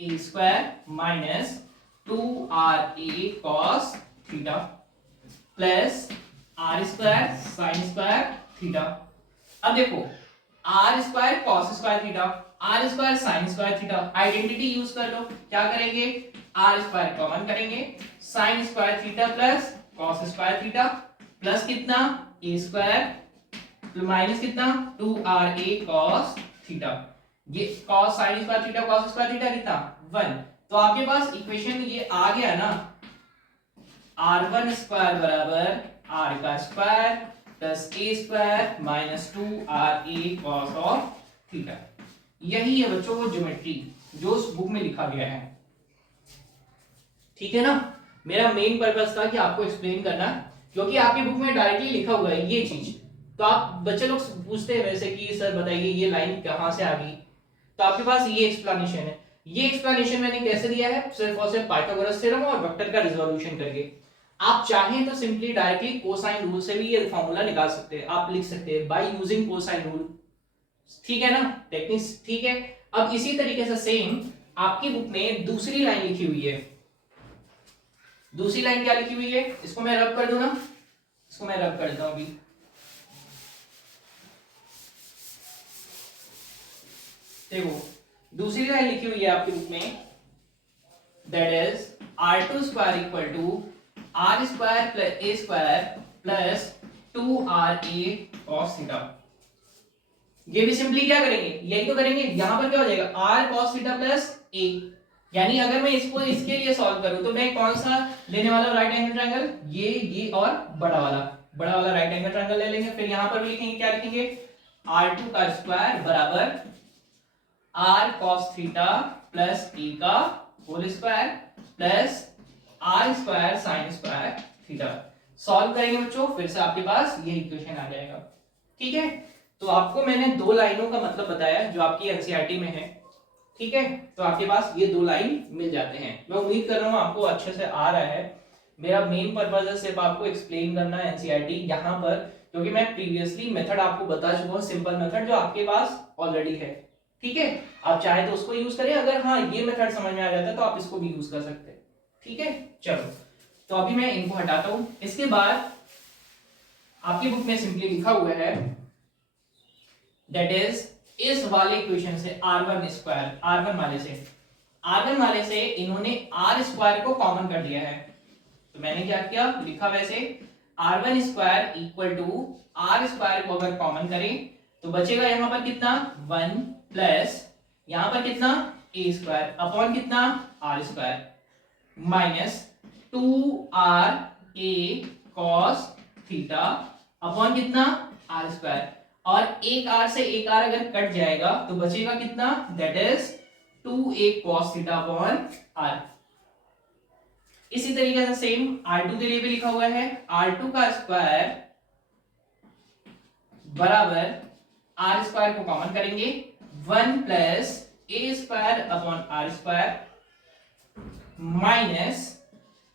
a square minus 2ra cos theta plus r square sin square theta. अब देखो r square cos square theta, R square sine square theta, identity use कर लो, क्या करेंगे आर स्क्वायर कॉमन करेंगे, sine square theta plus cos square theta plus कितना ए square minus कितना 2ra cos theta, ये cos sin square theta cos square theta कितना 1, तो आपके पास इक्वेशन ये आ गया ना, r1 स्क्वायर बराबर r का square plus a square minus 2ra cos of theta. यही है बच्चों वो ज्योमेट्री जो उस बुक में लिखा गया है, ठीक है ना। मेरा मेन पर्पस था कि आपको एक्सप्लेन करना, क्योंकि आपकी बुक में डायरेक्टली लिखा हुआ है ये चीज, तो आप बच्चे लोग पूछते हैं वैसे कि सर बताइए ये लाइन कहां से आ गई, तो आपके पास ये एक्सप्लेनेशन है। ये एक्सप्लेनेशन मैंने कैसे दिया है, सिर्फ और सिर्फ पाइथागोरस थ्योरम और वेक्टर का रिजोल्यूशन करके। आप चाहें तो सिंपली डायरेक्टली कोसाइन रूल से भी ये फार्मूला निकाल सकते हैं, आप लिख सकते हैं बाय यूजिंग कोसाइन रूल, ठीक है ना, टेक्निक्स, ठीक है। अब इसी तरीके से सेम आपकी बुक में दूसरी लाइन लिखी हुई है, दूसरी लाइन क्या लिखी हुई है, इसको मैं रब कर दूं ना, इसको मैं रब कर देता हूं अभी, देखो दूसरी लाइन लिखी हुई है आपकी बुक में, that is r2 square equal to r square plus a square plus 2ra cos theta. ये भी सिंपली क्या करेंगे, यही तो करेंगे, यहां पर क्या हो जाएगा r cos theta plus a, यानी अगर मैं इसको इसके लिए सॉल्व करूं तो मैं कौन सा लेने वाला हूं राइट एंगल ट्रायंगल, ये और बड़ा वाला राइट एंगल ट्रायंगल ले लेंगे। फिर यहां पर भी लिखेंगे, क्या लिखेंगे r2 का स्क्वायर बराबर r cos theta plus a का whole square plus r square sin square theta. Solve करेंगे बच्चों, फिर से आपके पास ये इक्वेशन आ जाएगा, ठीक है। तो आपको मैंने दो लाइनों का मतलब बताया जो आपकी एनसीईआरटी में है, ठीक है, तो आपके पास ये दो लाइन मिल जाते हैं। मैं उम्मीद कर रहा हूँ आपको अच्छे से आ रहा है। मेरा मेन पर्पस है सिर्फ आपको एक्सप्लेन करना है एनसीईआरटी यहाँ पर, क्योंकि मैं प्रीवियसली मेथड आपको बता चुका हूँ, सिंपल मेथड जो आपके पास ऑलरेडी है, ठीक है। आप चाहे तो उसको यूज करें, अगर हाँ ये मेथड समझ में आ जाता है तो आप इसको भी यूज कर सकते हैं, ठीक है। चलो तो अभी मैं इनको हटाता हूं। इसके बाद आपकी बुक में सिंपली लिखा हुआ है दैट इज इस वाले इक्वेशन से r1 स्क्वायर, r1 वाले से इन्होंने r स्क्वायर को कॉमन कर दिया है, तो मैंने क्या किया, लिखा वैसे r1 square equal to r square को अगर कॉमन करें तो बचेगा यहां पर कितना 1 प्लस यहां पर कितना a स्क्वायर अपॉन कितना r square minus 2ra cos theta upon कितना r स्क्वायर, और एक r से एक r अगर कट जाएगा तो बचेगा कितना, that is 2a cos theta upon r। इसी तरीके से सेम r2 के लिए भी लिखा हुआ है, r2 का स्क्वायर बराबर r स्क्वायर को कॉमन करेंगे 1 plus a square upon r square minus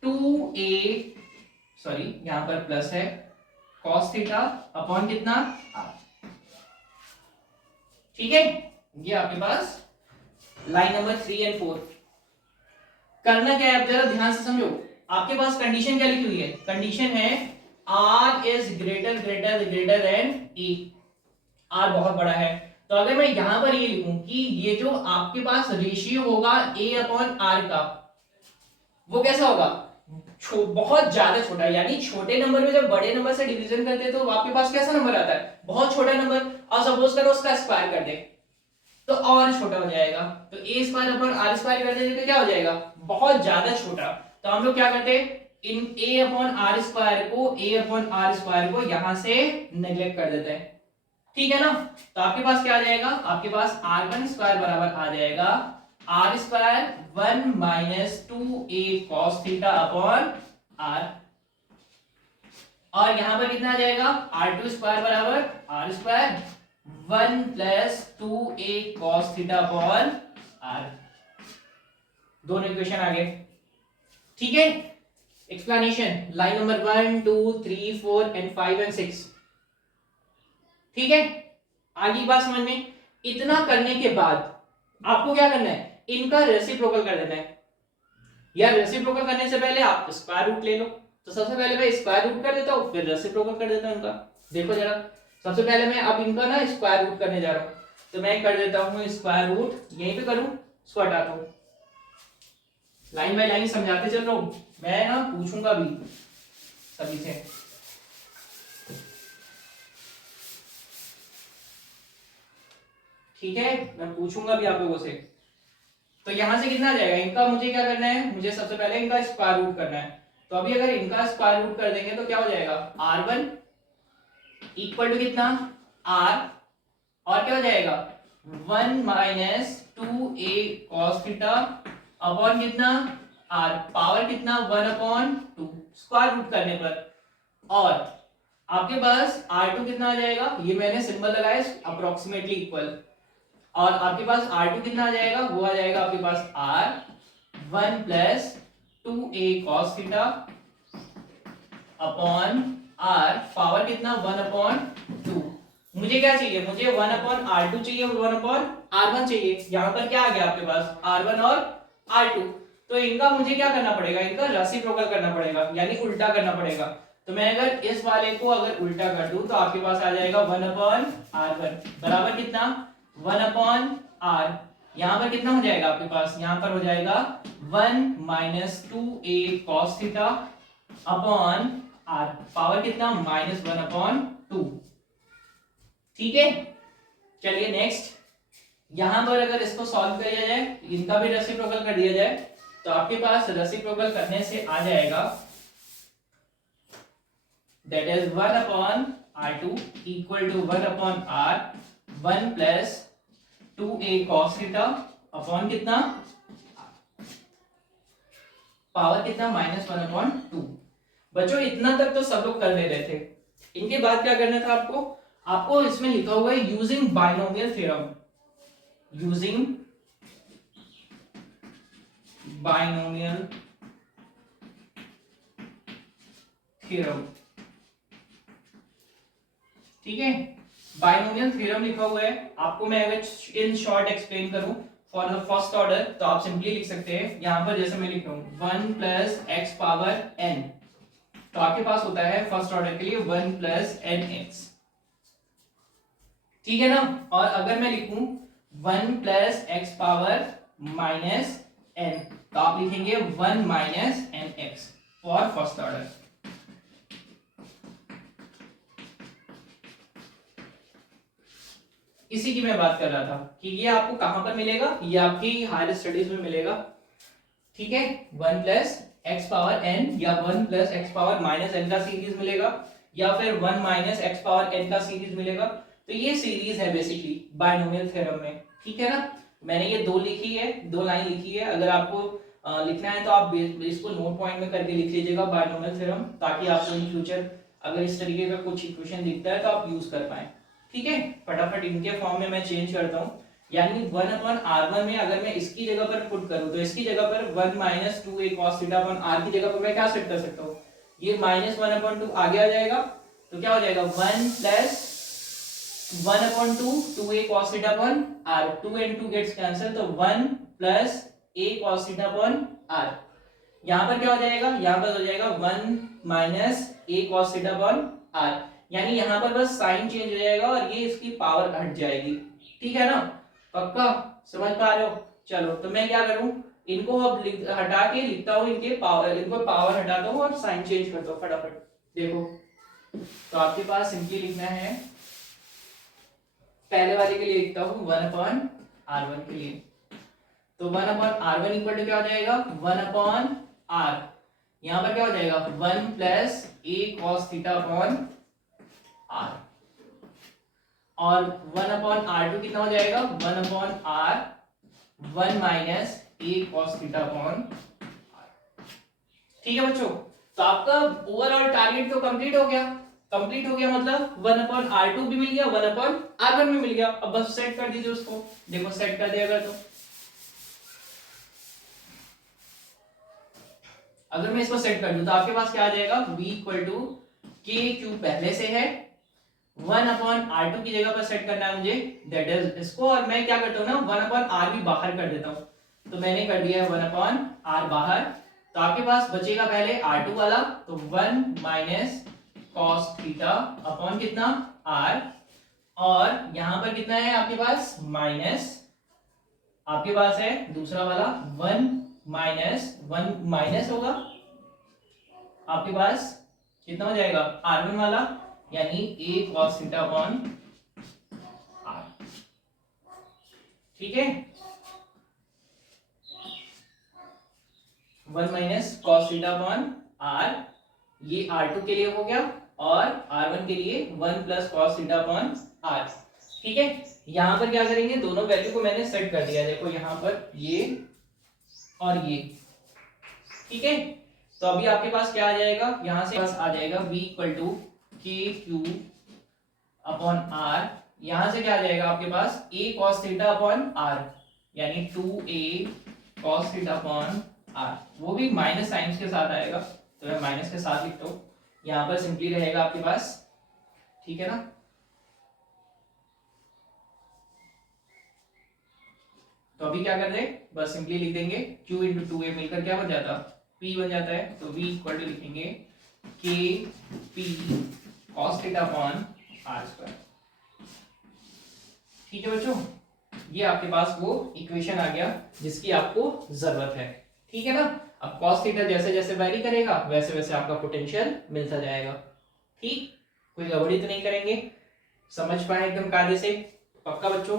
2a, sorry यहां पर प्लस है, cos थीटा अपॉन कितना r, ठीक है। ये आपके पास लाइन नंबर 3 और 4। करना क्या है, आप जरा ध्यान से समझो। आपके पास कंडीशन क्या लिखी हुई है, कंडीशन है r is greater than a, r बहुत बड़ा है, तो अगर मैं यहां पर ये लिखूं कि ये जो आपके पास रेशियो होगा a अपॉन r का, वो कैसा होगा, बहुत ज्यादा छोटा, यानी छोटे नंबर में जब बड़े नंबर से डिवीजन करते हैं तो आपके पास कैसा नंबर आता है, बहुत छोटा नंबर। और सपोज करो उसका स्क्वायर कर दे तो और छोटा हो जाएगा, तो a square upon r square कर देंगे तो क्या हो जाएगा, बहुत ज्यादा छोटा। तो हम लोग क्या करते हैं, इन a अपॉन r स्क्वायर को यहां से नेग्लेक्ट कर देते हैं, ठीक है ना। तो आपके पास क्या आ जाएगा, आपके पास r1 स्क्वायर बराबर आ जाएगा r square 1 minus 2a cos theta upon r, और यहां पर कितना आ जाएगा r2 स्क्वायर बराबर r square 1 plus 2a cos theta upon r। दोनों इक्वेशन आ गए, ठीक है। Explanation line number 1 2 3 4 and 5 and 6, ठीक है। आगे बात समझ में। इतना करने के बाद आपको क्या करना है, इनका रेसिप्रोकल कर देना है। यार रेसिप्रोकल करने से पहले आप स्क्वायर रूट ले लो, तो सबसे पहले मैं स्क्वायर रूट कर देता हूं, फिर रेसिप्रोकल कर देता हूं इनका। देखो जरा, सबसे पहले मैं अब इनका ना स्क्वायर रूट करने जा रहा हूं, तो मैं कर देता हूँ स्क्वायर रूट, यहीं पे करूँ, इसको हटाता हूँ, लाइन बाय लाइन समझाते चल रहा हूँ, मैं ना पूछूंगा भी सभी से। ठीक है, मैं पूछूंगा भी आप लोगों से। तो यहां से कितना आ जाएगा, इनका मुझे क्या करना है, मुझे सबसे पहले इनका स्क्वायर रूट करना है। तो अभी अगर इनका स्क्वायर रूट कर देंगे तो क्या हो जाएगा, r1 इक्वल टू कितना, r, और क्या हो जाएगा 1 minus 2a cos theta upon कितना r, पावर कितना 1 अपॉन 2 स्क्वायर रूट करने पर। और आपके पास r2 कितना आ जाएगा, ये मैंने सिंबल लगाया अप्रोक्सीमेटली इक्वल, और आपके पास r2 कितना आ जाएगा, वो आ जाएगा आपके पास r1 plus 2a cos theta upon r, power कितना 1 अपॉन 2। मुझे क्या चाहिए, मुझे 1 अपॉन r2 चाहिए और 1 अपॉन r1 चाहिए। यहाँ पर क्या आ गया आपके पास r1 और r2, तो इनका मुझे क्या करना पड़ेगा, इनका रेसिप्रोकल करना पड़ेगा, यानी उल्टा करना पड़ेगा। तो मैं अगर इस वाले को अगर उल्टा कर दूं तो आपके पास आ जाएगा 1 अपॉन r1 बराबर कितना 1 अपॉन r, यहाँ पर कितना हो जाएगा आपके पास, यहाँ पर हो जाएगा 1 minus 2a cos theta upon r, power कितना माइनस 1 अपॉन 2। ठीक है, चलिए नेक्स्ट, यहां पर अगर इसको सॉल्व किया जाए, इनका भी रेसिप्रोकल कर दिया जाए, तो आपके पास रेसिप्रोकल करने से आ जाएगा that is 1 upon r2 equal to 1 upon r, 1 plus 2a cos theta upon कितना पावर कितना माइनस 1 अपॉन 2। बच्चों इतना तक तो सब लोग कर ले रहे थे, इनके बाद क्या करना था आपको, आपको इसमें लिखा हुआ है using binomial theorem, using binomial theorem. ठीक है, बाइनोमियल थ्योरम लिखा हुआ है, आपको मैं अगर इन शॉर्ट एक्सप्लेन करूं फॉर द फर्स्ट ऑर्डर तो आप सिंपली लिख सकते हैं, यहां पर जैसे मैं लिख रहा हूं 1 प्लस एक्स पावर n, तो आपके पास होता है फर्स्ट ऑर्डर के लिए 1 प्लस एन एक्स। ठीक है ना, और अगर मैं लिखूं 1 plus X power minus n, तो आप लिखेंगे 1 minus N X for first order. इसी की मैं बात कर रहा था कि ये आपको कहां पर मिलेगा, ये आपकी हायर स्टडीज में मिलेगा। ठीक है, 1 प्लस एक्स पावर n या 1 plus X power minus n का सीरीज मिलेगा, या फिर 1 माइनस एक्स पावर n का सीरीज मिलेगा। तो ये सीरीज है बेसिकली बाइनोमियल थ्योरम में। ठीक है ना, मैंने ये दो लिखी है, दो लाइन लिखी है, अगर आपको लिखना है तो आप इसको नोट पॉइंट में करके लिख लीजिएगा बाइनोमियल थ्योरम, ताकि आपको इन फ्यूचर अगर इस तरीके का कुछ इक्वेशन दिखता है तो आप यूज कर पाए। ठीक है, फटाफट इनके फॉर्म में मैं चेंज करता हूँ, यानी 1 अपॉन r1 में अगर मैं इसकी जगह पर पुट करूं तो इसकी जगह पर 1 minus 2a cos theta upon r की जगह पर मैं क्या सेट कर सकता हूं, ये माइनस 1 अपॉन 2 आगे आ जाएगा, तो क्या हो जाएगा 1 plus 1 upon 2 2a cos theta upon r, 2 and 2 gets cancel, तो 1 plus a cos theta upon r, यहां पर क्या हो जाएगा, यहां पर हो जाएगा 1 minus a cos theta upon r, यानी यहां पर बस साइन चेंज हो जाएगा और ये इसकी पावर हट जाएगी। ठीक है ना, पक्का समझ पा रहे हो। चलो तो मैं क्या करूं, इनको अब हटा के लिखता हूं, इनके पावर, इनको पावर हटाता हूं और साइन चेंज करता हूं फटाफट। देखो तो आपके पास सिंपली लिखना है, पहले वाले के लिए लिखता हूं 1 अपॉन r1 के लिए, तो 1 अपॉन r1 इक्वल टू क्या हो जाएगा 1 अपॉन r, यहां पर क्या हो जाएगा 1 plus a cos theta upon r, और 1 अपॉन r2 कितना हो जाएगा 1 upon r, 1 minus a cos theta upon r। ठीक है बच्चों, तो आपका ओवरऑल टारगेट तो कंप्लीट हो गया, कंप्लीट हो गया मतलब 1 अपॉन r2 भी मिल गया, 1 अपॉन r1 भी मिल गया। अब बस सेट कर दीजिए उसको, देखो सेट कर दिया अगर, तो अगर मैं इसको सेट कर दूं तो आपके पास क्या आ जाएगा v इक्वल टू के क्यूब पहले से है, 1 अपॉन r2 की जगह पर सेट करना है मुझे, दैट इज इसको, और मैं क्या करता हूँ ना 1 अपॉन r भी बाहर कर देता हूँ, तो मैंने कर दिया है 1 अपॉन r बाहर, तो आपके पास बचेगा पहले r2 वाला, तो 1 माइनस cos थीटा अपॉन कितना r, और यहां पर कितना है आपके पास माइनस, आपके पास है दूसरा वाला 1 माइनस 1 माइनस होगा आपके पास कितना हो जाएगा R1 वाला, यानी a cos theta upon r। ठीक है, 1 minus cos theta upon r, ये R2 के लिए हो गया, और R1 के लिए 1 plus cos theta upon r। ठीक है, यहां पर क्या करेंगे, दोनों वैल्यू को मैंने सेट कर दिया, देखो यहां पर ये और ये। ठीक है, तो अभी आपके पास क्या आ जाएगा, यहां से पास आ जाएगा v equal to k Q upon r, यहां से क्या आ जाएगा आपके पास a cos theta upon r, यानी 2a cos theta upon r, वो भी माइनस साइंस के साथ आएगा, तो मैं माइनस के साथ लिखता हूं, यहां पर सिंपली रहेगा आपके पास। ठीक है ना, तो अभी क्या कर रहे हैं, बस सिंपली लिख देंगे q इंटू टू ए मिलकर क्या बन जाता p बन जाता है, तो v इक्वल टू लिखेंगे k p cos theta upon r square. ठीक है बच्चों, ये आपके पास वो इक्वेशन आ गया जिसकी आपको जरूरत है। ठीक है ना, अब cos थीटा जैसे जैसे वैरी करेगा वैसे वैसे आपका पोटेंशियल मिलता जाएगा। ठीक, कोई गड़बड़ी तो नहीं करेंगे, समझ पाए एकदम कायदे से, पक्का बच्चों।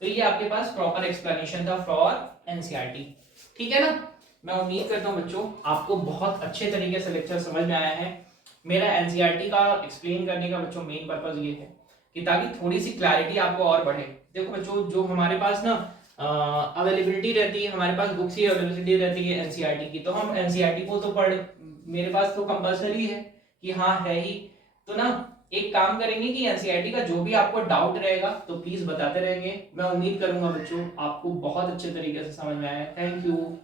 तो ये आपके पास प्रॉपर एक्सप्लेनेशन था फॉर एनसीईआरटी। ठीक है ना, मैं उम्मीद करता हूँ बच्चों आपको बहुत अच्छे तरीके से लेक्चर समझ में आया है। मेरा एनसीईआरटी का एक्सप्लेन करने का बच्चों मेन पर्पज ये है कि ताकि थोड़ी सी क्लैरिटी आपको और बढ़े। देखो बच्चों, जो हमारे पास ना अवेलेबिलिटी रहती है, हमारे पास बुक्स की अवेलेबिलिटी रहती है एनसीईआरटी की, तो हम एनसीईआरटी को तो पढ़, मेरे पास तो कंपलसरी है कि हाँ है ही, तो ना एक काम करेंगे कि एनसीईआरटी का जो भी आपको डाउट रहेगा तो प्लीज बताते रहेंगे। मैं उम्मीद करूंगा बच्चों आपको बहुत अच्छे तरीके से समझ में आया। Thank you.